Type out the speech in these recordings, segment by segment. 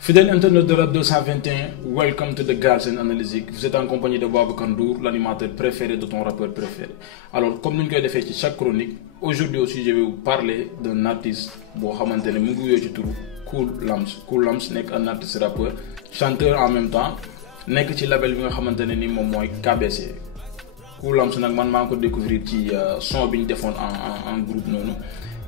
Fidèle internaute de Rap 221, welcome to the Galsen Analytique. Vous êtes en compagnie de Babacar Ndour, l'animateur préféré de ton rappeur préféré. Alors, comme nous l'avons fait chaque chronique, aujourd'hui aussi je vais vous parler d'un artiste boo xamante ne mu ngi wuyoo ci turu Cool Lams. Cool Lams nekk un artiste rappeur, chanteur en même temps, nekk ci label bi nga xamante ne ni moom mooy KBC. Cool Lams nag man maa ngi ko découvrir ci son bi ñu defoon en groupe noonu.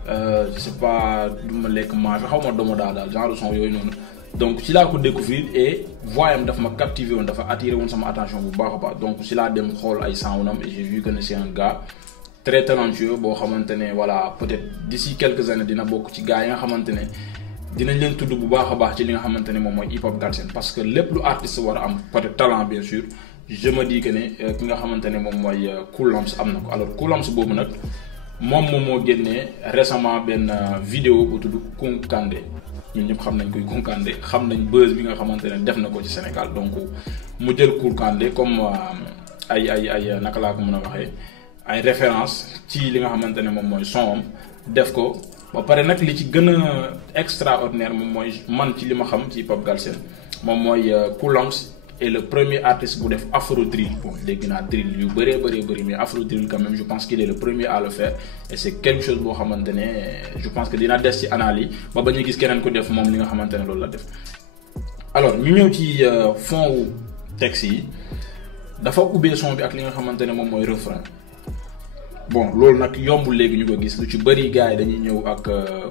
Je sais pas du ma lekk maa fi xaw ma doomu daal genre son yooyu noonu. Donc si laa ko découvrir et voyam dafa ma captivé woon dafa attiré woon sama attention bu baax a baax donc si laa dem xool ay soundam et j'ai vu que c'est un gars très talentueux boo xamante ne voilà peut-être d'ici quelques années dina bokk ci gars yi nga xamante ne dinañ leen tudd bu baax a baax ci li nga xamante ne moom mooy hip hop Galsen parce que lépp lu artiste war a am peut-être talent bien sûr je me dis que ne ki nga xamante ne moom mooy Cool Lams am na ko. Alors Cool Lams boobu nag moom moo génnee récemment benn vidéo bu tudd Kounkandé. ñun ñëpp xam nañ koy Kounkandé xam nañ buzz bi nga xamante ne def na ko ci Sénégal donc mu jël Kounkandé comme ay naka laa ko mën a waxee ay référence ci li nga xamante ne moom mooy son am def ko ba pare nag li ci gën a extraordinaire moom mooy man ci li ma xam ci hip hop Galsen moom mooy Cool Lams est le premier artiste bu def afro drill. Bon dégg naa drill yu bëree mais afro drill quand même je pense qu'il est le premier à le faire et c'est quelque chose boo xamante ne je pense que dina des ci analyse ba ba ñu gis keneen ko def moom li nga xamante ne loolu la def. Alors ñu ñëw ci fond wu texte yi dafa ubbee son bi ak li nga xamante ne moom mooy refrain. Bon loolu nag yombul léegi ñu ko gis lu ci bëri gars yi dañuy ñëw ak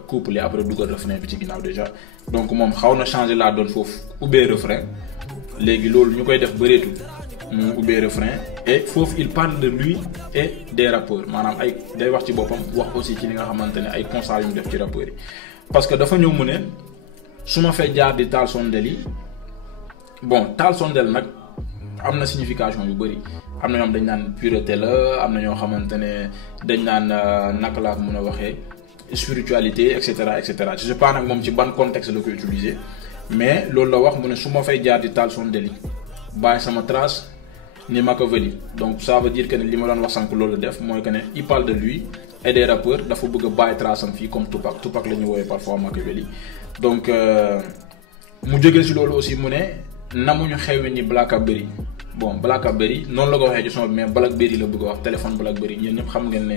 couple après dugal refrain bi ci ginnaaw déjà donc moom xaw na changer la donne foofu ubbee refrain. léegi loolu ñu koy def bëreetul mu ubbee refrain et foofu il parle de lui et des rappeurs maanaam ay day wax ci boppam wax aussi ci li nga xamante ne ay constats yu mu def ci rappeurs yi parce que dafa ñëw mu ne su ma fay jaar di taal sondel yi bon taal sondel nag am na signification yu bëri am na ñoom dañ naan pureté la am na ñoo xamante ne dañ naan naka laa ko mën a waxee spiritualité et cetera je sais pas nag moom ci ban contexte la ko utiliser. Mais loolu la wax mu ne su ma fay jaar di taal sondel yi bàyyi sama trace ni Machiavelli donc ça veut dire que ne li ma doon wax sànq loolu la def mooy que ne il parle de lui et des rappeurs dafa bëgg a bàyyi trace am fii comme Tupac la ñu woowee parfois Machiavelli donc mu jógee si loolu aussi mu ne namuñu xewe ni Blackberry bon Blackberry noonu la ko waxee ci son bi mais Blackberry la bëgg a wax téléphone Blackberry ñeen ñëpp xam ngeen ne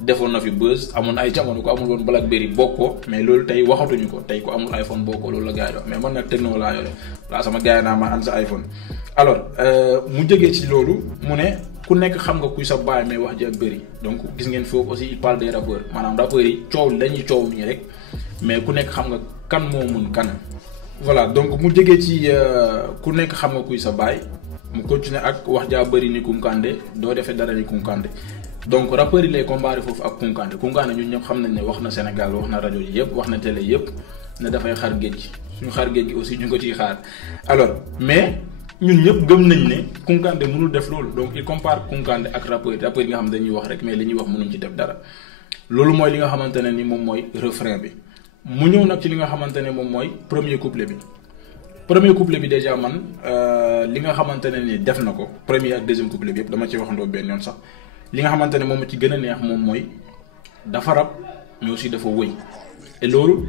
defoon na fi buzz amoon ay jamono ko amul woon Blackberry bokkoo mais loolu tey waxatuñu ko tey ko amul iPhone bokkoo loolu la gars yi wax mais man nag techno laa yore laa sama gars yi naa ma am sa iPhone. Alors mu jógee ci loolu mu ne ku nekk xam nga kuy sa baay mais wax ji ak bëri donc gis ngeen foofu aussi il parle des rappeurs maanaam rappeurs yi coow dañuy coow nii rek mais ku nekk xam nga kan moo mun kan. Voilà donc mu jógee ci ku nekk xam nga kuy sa baay mu continuer ak wax jaa bëri ni Kounkandé doo defee dara ni Kounkandé. Donc rappeurs yi lay comparé foofu ak Kounkandé ñun ñëpp xam nañ ne wax na Sénégal wax na rajo yi yëpp wax na télé yëpp ne dafay xar géej gi suñu xar géej gi aussi ñu ngi ko ciy xaar alors mais ñun ñëpp gëm nañ ne Kounkandé mënul def loolu donc il compare Kounkandé ak rappeurs yi nga xam dañuy wax rek mais li ñuy wax mënuñ ci def dara loolu mooy li nga xamante ne ni moom mooy refrain bi mu ñëw nag ci li nga xamante ne moom mooy premier couplet bi déjà man li nga xamante ne ni def na ko premier ak deuxième couplet bi yëpp dama ci waxandoo benn yoon sax li nga xamante ne moom ci gën a neex moom mooy dafa rap mais aussi dafa wëy et loolu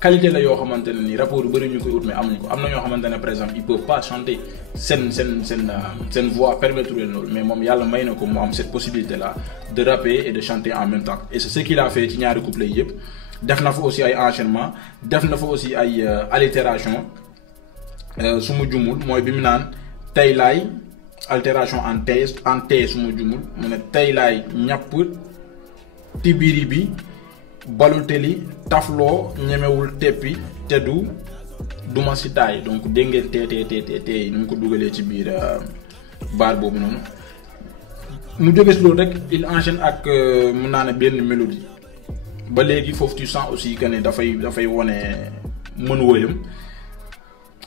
qualité la yoo xamante ne ni rapport yu bëri ñu koy ut mais amuñu ko am na ñoo xamante ne par exemple ils peuvent pas chanter seen voix permettre leen loolu mais moom yàlla may na ko mu am cette possibilité là de rapper et de chanter en même temps et c'est ce qu'il a fait ci ñaari couplets yi yëpp def na fa aussi ay enchaînement def na fa aussi ay allitération su ma jumul mooy bi mu naan tey laay altération en T su ma jumul mu ne tey laay ñàpp tibiri bi baluteli tafloo ñemewul teppi te duma si taay donc dégg ngeen tee ni mu ko dugalee ci biir baar boobu noonu mu jóge si loolu rek il enchaîne ak mun naa ne benn mélodie ba léegi foofu tu sens aussi que ne dafay wone mën woyam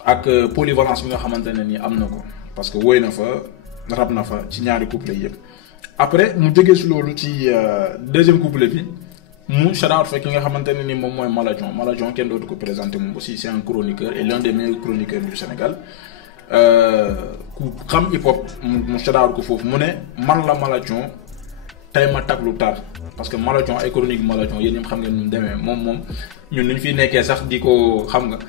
ak polyvalence bi nga xamante ne ni am na ko parce que woy na fa rap na fa ci ñaari couplet yëpp. après mu jógee si loolu ci deuxième couplet bi mu shout out fa ki nga xamante ne ni moom mooy Maladjon kenn dootu ko présenté moom aussi c'est un chroniqueur et l'un des meilleurs chroniqueurs du Sénégal ku xam hip hop mu shout out ko foofu mu ne man la Maladjon tey ma tag lu tar parce que Maladjon ay chronique Maladjon yéen ñëpp xam ngeen nu mu demee moom ñun nu ñu fiy nekkee sax di ko xam nga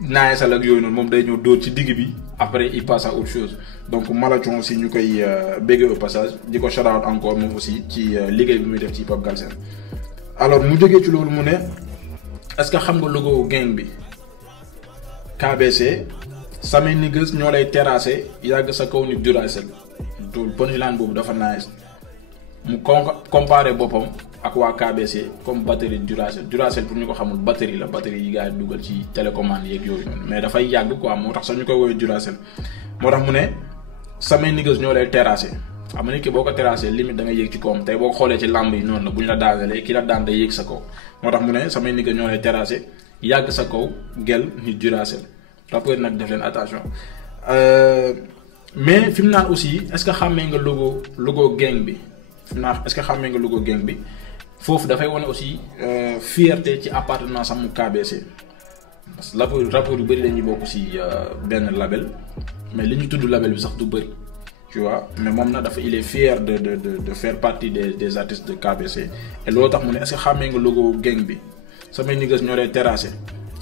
naayesal ak yooyu noonu moom day ñëw dóor ci digg bi après il passe à autre chose donc Maladjon aussi ñu koy béggee au passage di ko shout out encore moom aussi ci liggéey bi muy def ci hip hop Galsen. alors mu jógee ci loolu mu ne est-ce que xam nga logo gang bi KBC samay niggas ñoo lay terrasser yàgg sa kaw ni Duracell loolu punchline boobu dafa nice mu comparé boppam ak waa KBC comme batterie Duracell pour ñu ko xamul batterie yi gars yi dugal ci télécommande yeeg yooyu noonu mais dafay yàgg quoi moo tax sax ñu koy woowee Duracell moo tax mu ne samay niggas ñoo lay terrasser xam nga ki boo ko terrasser limite da nga yéeg ci kawam tey boo xoolee ci lamb yi noonu la bu ñu la daanalee ki la daan day yéeg sa kaw moo tax mu ne samay niggas ñoo lay terrasser yàgg sa kaw gel ni Duracell rappeur nag def leen attention mais fi mu naan aussi est-ce que xàmmee nga logo gang bi fi mu naan est-ce que xàmmee nga logo gang bi foofu dafay wane aussi fierté ci appartenance am KBC parce que rappeur yu bëri dañuy bokk ci benn label mais li ñu tudd label bi sax du bëri tu vois mais moom na dafa il est fier de faire partie des artistes de KBC et loolu tax mu ne est-ce que xàmmee nga logo gang bi samay niggas ñoo lay terrasser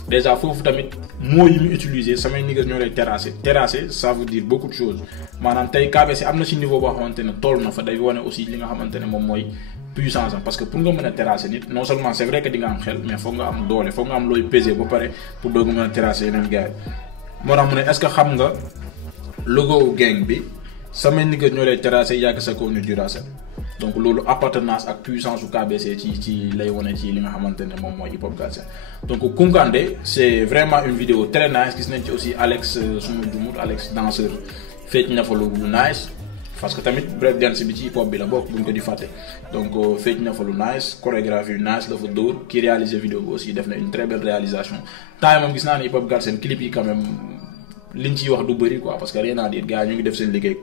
déjà foofu tamit mots yi mu utiliser samay niggas ñoo lay terrasser ça veut dire beaucoup de choses maanaam tey KBC am na ci niveau boo xamante ne toll na fa day wane aussi li nga xamante ne moom mooy puissance am parce que pour nga mën a terrasser nit non seulement c'est vrai que di nga am xel mais foog nga am doole foog nga am looy peser ba pare pour doog mën a terrasser yeneen gars yi moo tax mu ne est-ce que xam nga logo gang bi samay niggas ñoo lay terrasser yàgg sa kaw ni Duracell donc loolu appartenance ak puissance su KBC ci lay wane ci li nga xamante ne moom mooy hip hop Galsen donc Kounkandé c'est vraiment une vidéo très nice gis nañ ci aussi Alex suma jumut Alex danseur fecc na fa lu nice parce que tamit break dance bi ci hip hop bi la bokk buñ ko di fàtte donc fecc na fa lu nice chorégraphie nice dafa dóor ki réaliser vidéo bi aussi def na une très belle réalisation temps moom gis naa ne hip hop Galsen clip yi quand même liñ ciy wax du bëri quoi parce que rien à dire gars ñu ngi def seen liggéey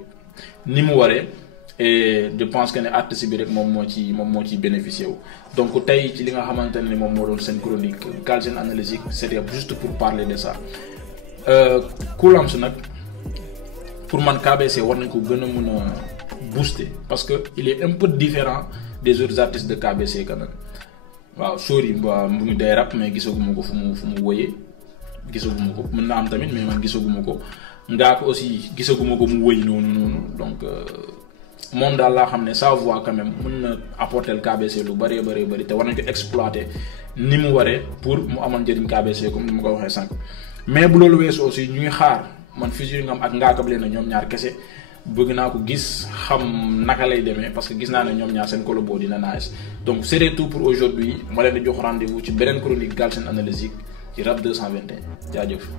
ni mu waree et je pense que ne artiste bi rek moom moo ci bénéficié wu donc tey ci li nga xamante ne moom moo doon seen chronique Galsen Analysique c'était juste pour parler de ça Cool'Ams nag pour man KBC war nañ ko gën a mën a booster parce que il est un peu différent des autres artistes de KBC quand même waaw Sori mu ngi day rap mais gisaguma ko fu mu wëyee gisaguma ko mën na am tamit mais man gisaguma ko ngaa ko aussi gisaguma ko mu wëy noonu donc moom daal laa xam ne sa voix quand même mën na apporter le KBC lu bëree bëri te war nañ ko exploiter ni mu waree pour mu amal njëriñ KBC comme ni ma ko waxee sànq mais bu loolu weesu aussi ñu ngi xaar man featuring am ak Ngaaka Blindé ñoom ñaar kese bëgg naa ko gis xam naka lay demee parce que gis naa ne ñoom ñaar seen collabo dina nice donc c'est tout pour aujourd'hui ma leen di jox rendez-vous ci beneen chronique Galsen Analysique ci Rap 221 jaajëf.